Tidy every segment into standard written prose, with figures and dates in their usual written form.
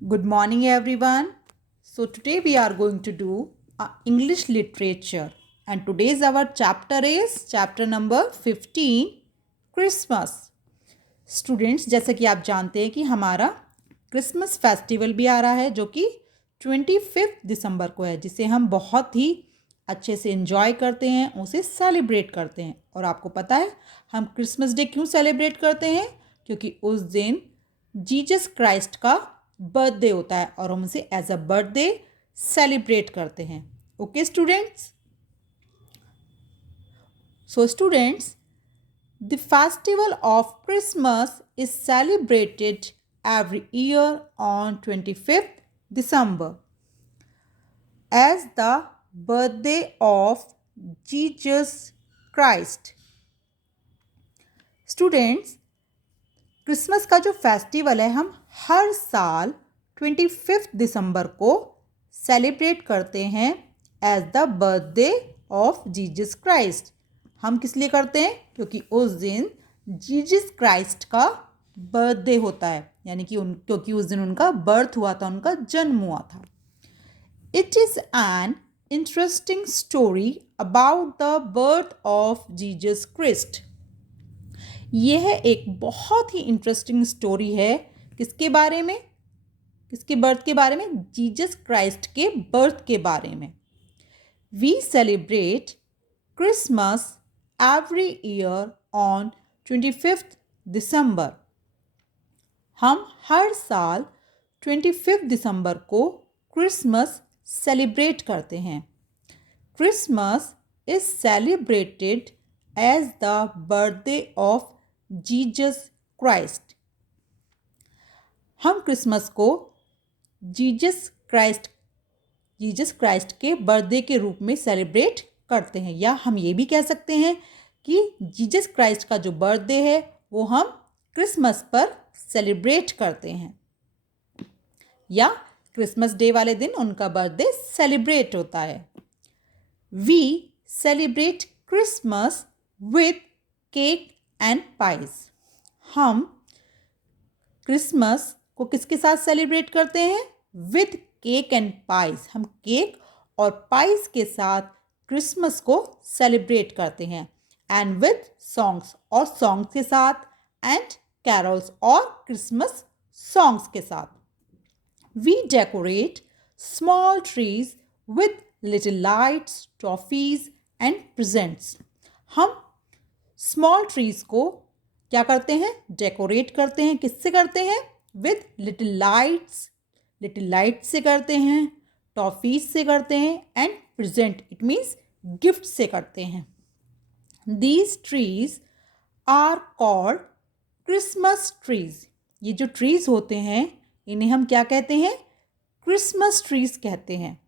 Good morning, everyone. So, today we are going to do English literature, and today's our chapter is chapter number 15 Christmas. Students, जैसे कि आप जानते हैं कि हमारा क्रिसमस फेस्टिवल भी आ रहा है जो कि 25 दिसंबर को है, जिसे हम बहुत ही अच्छे से एंजॉय करते हैं, उसे सेलिब्रेट करते हैं। और आपको पता है हम क्रिसमस डे क्यों सेलिब्रेट करते हैं? क्योंकि उस दिन जीसस क्राइस्ट का बर्थडे होता है और हम उसे एज अ बर्थडे सेलिब्रेट करते हैं। Okay students, so students, the festival of Christmas is celebrated every year on 25th December as the birthday of Jesus Christ. Students, Christmas का जो फेस्टिवल है हम हर साल 25 दिसंबर को सेलिब्रेट करते हैं as the birthday of Jesus Christ. हम किस लिए करते हैं? क्योंकि उस दिन जीसस क्राइस्ट का बर्थडे होता है, यानी कि क्योंकि उस दिन उनका बर्थ हुआ था, उनका जन्म हुआ था। It is an interesting story about the birth of Jesus Christ. यह एक बहुत ही इंटरेस्टिंग स्टोरी है। किसके बारे में? किसके बर्थ के बारे में? जीसस क्राइस्ट के बर्थ के बारे में। We celebrate Christmas every year on 25th December. हम हर साल 25 दिसंबर को क्रिसमस सेलिब्रेट करते हैं। Christmas is celebrated as the birthday of Jesus Christ. हम क्रिसमस को जीसस क्राइस्ट के बर्थडे के रूप में सेलिब्रेट करते हैं, या हम ये भी कह सकते हैं कि जीसस क्राइस्ट का जो बर्थडे है वो हम क्रिसमस पर सेलिब्रेट करते हैं, या क्रिसमस डे वाले दिन उनका बर्थडे सेलिब्रेट होता है। We celebrate Christmas with cake and pies. हम क्रिसमस को किसके साथ सेलिब्रेट करते हैं? With cake and pies. हम केक और पाइज के साथ क्रिसमस को सेलिब्रेट करते हैं। एंड विथ सॉन्ग्स, और सॉन्ग्स के साथ, एंड कैरोल्स, और क्रिसमस सॉन्ग्स के साथ। We decorate small trees with little lights, toffees and presents. हम स्मॉल ट्रीज को क्या करते हैं? डेकोरेट करते हैं। किससे करते हैं? विथ लिटिल लाइट्स से करते हैं, टॉफीज से करते हैं, and present it means gift से करते हैं। These trees are called Christmas trees. ये जो ट्रीज होते हैं इन्हें हम क्या कहते हैं? क्रिसमस ट्रीज कहते हैं।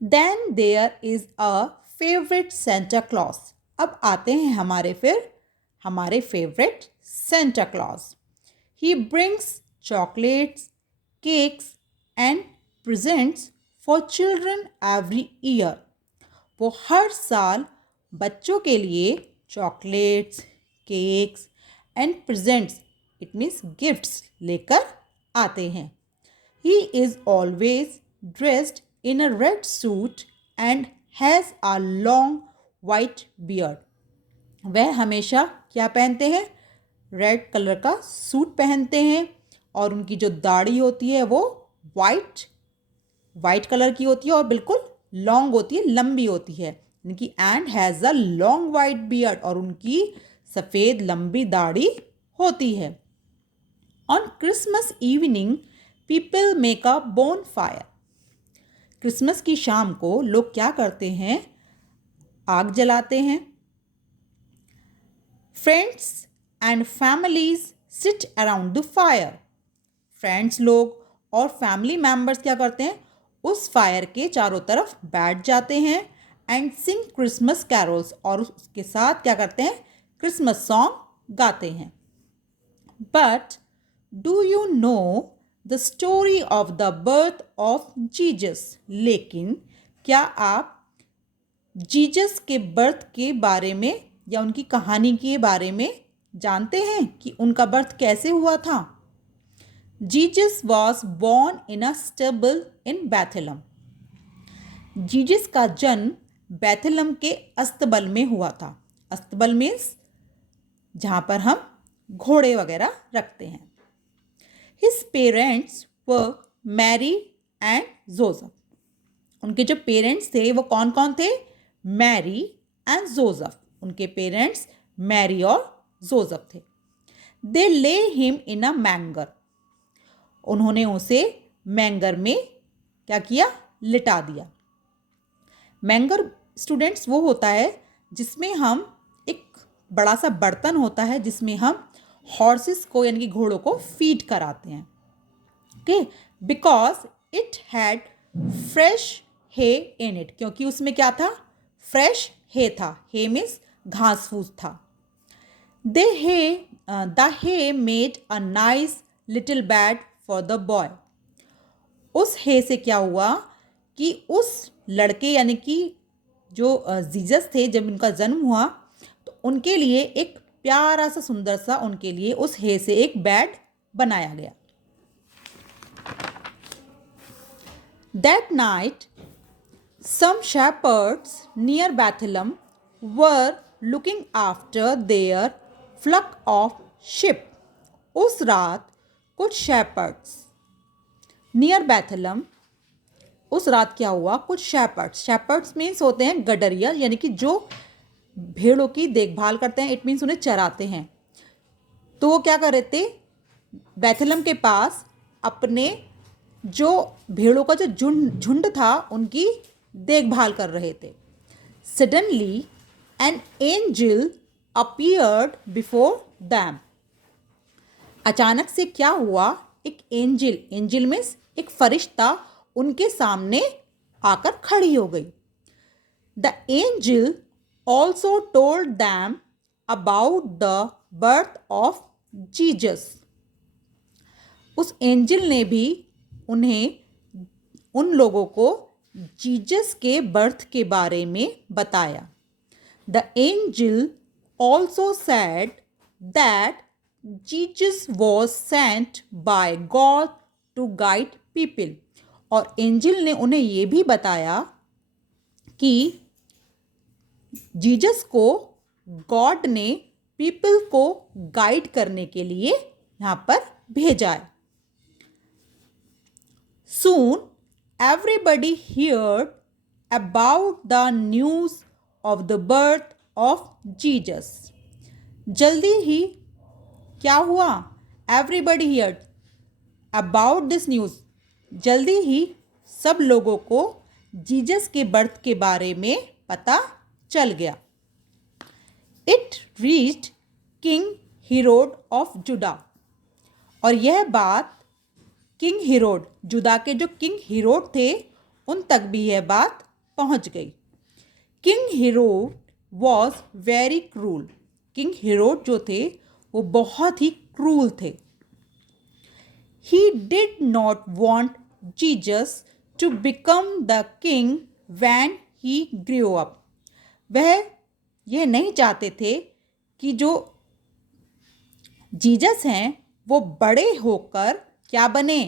Then there is a favourite Santa Claus. अब आते हैं हमारे favourite Santa Claus. He brings chocolates, cakes and presents for children every year. वो हर साल बच्चों के लिए chocolates, cakes and presents it means gifts लेकर आते हैं। He is always dressed in a red suit and has a long white beard. वह हमेशा क्या पहनते हैं? रेड कलर का सूट पहनते हैं, और उनकी जो दाढ़ी होती है वो वाइट कलर की होती है और बिल्कुल लॉन्ग होती है, लंबी होती है। इनकी and has a long white beard, और उनकी सफ़ेद लंबी दाढ़ी होती है। On Christmas evening people make a bone fire. Christmas की शाम को लोग क्या करते हैं? आग जलाते हैं। Friends and families seat around the fire. Friends लोग और फैमिली मेम्बर्स क्या करते हैं? उस फायर के चारों तरफ बैठ जाते हैं। एंड सिंग क्रिसमस कैरोल्स, और उसके साथ क्या करते हैं? क्रिसमस सॉन्ग गाते हैं। But do you know the story of the birth of Jesus. लेकिन क्या आप जीसस के बर्थ के बारे में या उनकी कहानी के बारे में जानते हैं कि उनका बर्थ कैसे हुआ था? Jesus was born in a stable in Bethlehem. Jesus का जन्म बैथलम के अस्तबल में हुआ था। अस्तबल मीन्स जहाँ पर हम घोड़े वगैरह रखते हैं। His parents were Mary and Joseph. उनके जो पेरेंट्स थे वो कौन कौन थे? Mary and Joseph. उनके पेरेंट्स मैरी और जोसेफ थे। दे ले हिम इन अ मैंगर। उन्होंने उसे मैंगर में क्या किया? लिटा दिया। मैंगर स्टूडेंट्स वो होता है जिसमें हम एक बड़ा सा बर्तन होता है जिसमें हम हॉर्सेस को यानी कि घोड़ों को फीड कराते हैं। Okay, because it had fresh hay in it. क्योंकि उसमें क्या था? फ्रेश हे था। हे मीन्स घास फूस था। The hay made a nice little bed for the boy. उस हे से क्या हुआ कि उस लड़के यानी कि जो जीसस थे, जब उनका जन्म हुआ तो उनके लिए एक प्यारा सा सुंदर सा उनके लिए उस हे से एक बेड बनाया गया। That night, some shepherds near Bethlehem were looking after their flock of sheep. उस रात कुछ शेपर्ड्स नियर बैथलम, उस रात क्या हुआ? कुछ शेपर्ड्स मीन्स होते हैं गडरिया, यानी कि जो भेड़ों की देखभाल करते हैं। इट मीन्स उन्हें चराते हैं। तो वो क्या कर रहे थे? बैथलम के पास अपने जो भेड़ों का जो झुंड था उनकी देखभाल कर रहे थे। Suddenly an angel appeared before them. अचानक से क्या हुआ? एक एंजल मीन्स एक फरिश्ता उनके सामने आकर खड़ी हो गई। The angel also told them about the birth of Jesus. उस एंजल ने भी उन लोगों को जीसस के बर्थ के बारे में बताया। The angel also said that Jesus was sent by God to guide people. और एंजल ने उन्हें ये भी बताया कि जीसस को गॉड ने पीपल को गाइड करने के लिए यहाँ पर भेजा है। Soon, everybody heard about the news of the birth of Jesus. जल्दी ही क्या हुआ? Everybody heard about this news. जल्दी ही सब लोगों को जीसस के बर्थ के बारे में पता चल गया। It reached King Herod of Judah. और यह बात किंग हेरोड, जुदा के जो किंग हेरोड थे, उन तक भी यह बात पहुंच गई। King Herod was very cruel. King Herod जो थे वो बहुत ही क्रूल थे। He did not want Jesus to become the king when he grew up. वह यह नहीं चाहते थे कि जो जीसस हैं वो बड़े होकर क्या बने?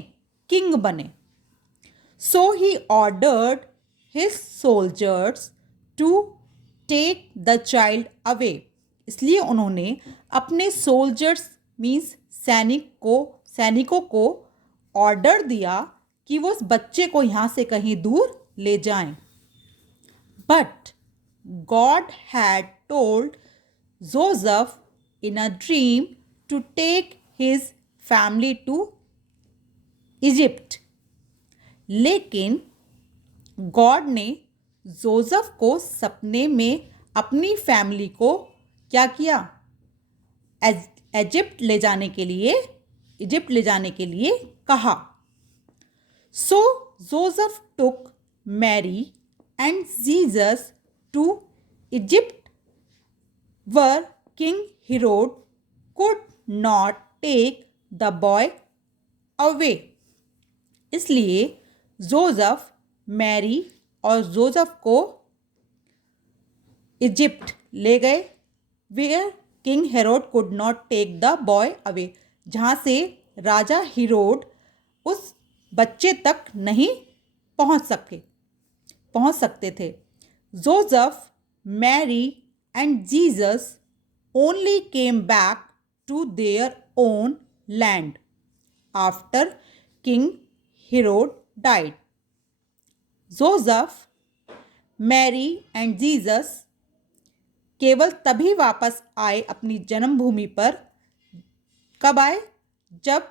किंग बने। So he ordered his soldiers to take the child away. इसलिए उन्होंने अपने सोल्जर्स मीन्स सैनिकों को ऑर्डर दिया कि वो उस बच्चे को यहाँ से कहीं दूर ले जाएं। But God had told Joseph in a dream to take his family to Egypt. लेकिन गॉड ने जोसेफ को सपने में अपनी फैमिली को क्या किया? इजिप्ट ले जाने के लिए कहा। So Joseph took Mary and Jesus to Egypt where King Herod could not take the boy away. इसलिए जोसेफ, मैरी और जोसेफ को इजिप्ट ले गए। Where King Herod could not take the boy away, जहाँ से राजा हेरोड उस बच्चे तक नहीं पहुंच सकते थे। Joseph, Mary and Jesus only came back to their own land after King Herod died. Joseph, Mary and Jesus केवल तभी वापस आए अपनी जन्मभूमि पर। कब आए? जब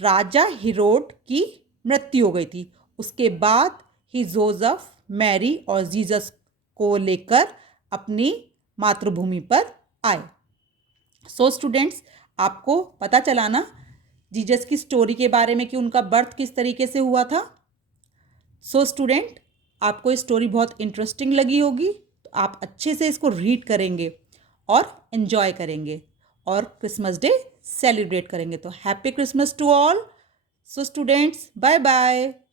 राजा हेरोड की मृत्यु हो गई थी। उसके बाद ही जोसेफ, मैरी और जीसस को लेकर अपनी मातृभूमि पर आए। सो स्टूडेंट्स, आपको पता चला ना जीसस की स्टोरी के बारे में कि उनका बर्थ किस तरीके से हुआ था। सो स्टूडेंट, आपको ये स्टोरी बहुत इंटरेस्टिंग लगी होगी, तो आप अच्छे से इसको रीड करेंगे और एंजॉय करेंगे और क्रिसमस डे सेलिब्रेट करेंगे। तो happy Christmas to all. So students, bye bye.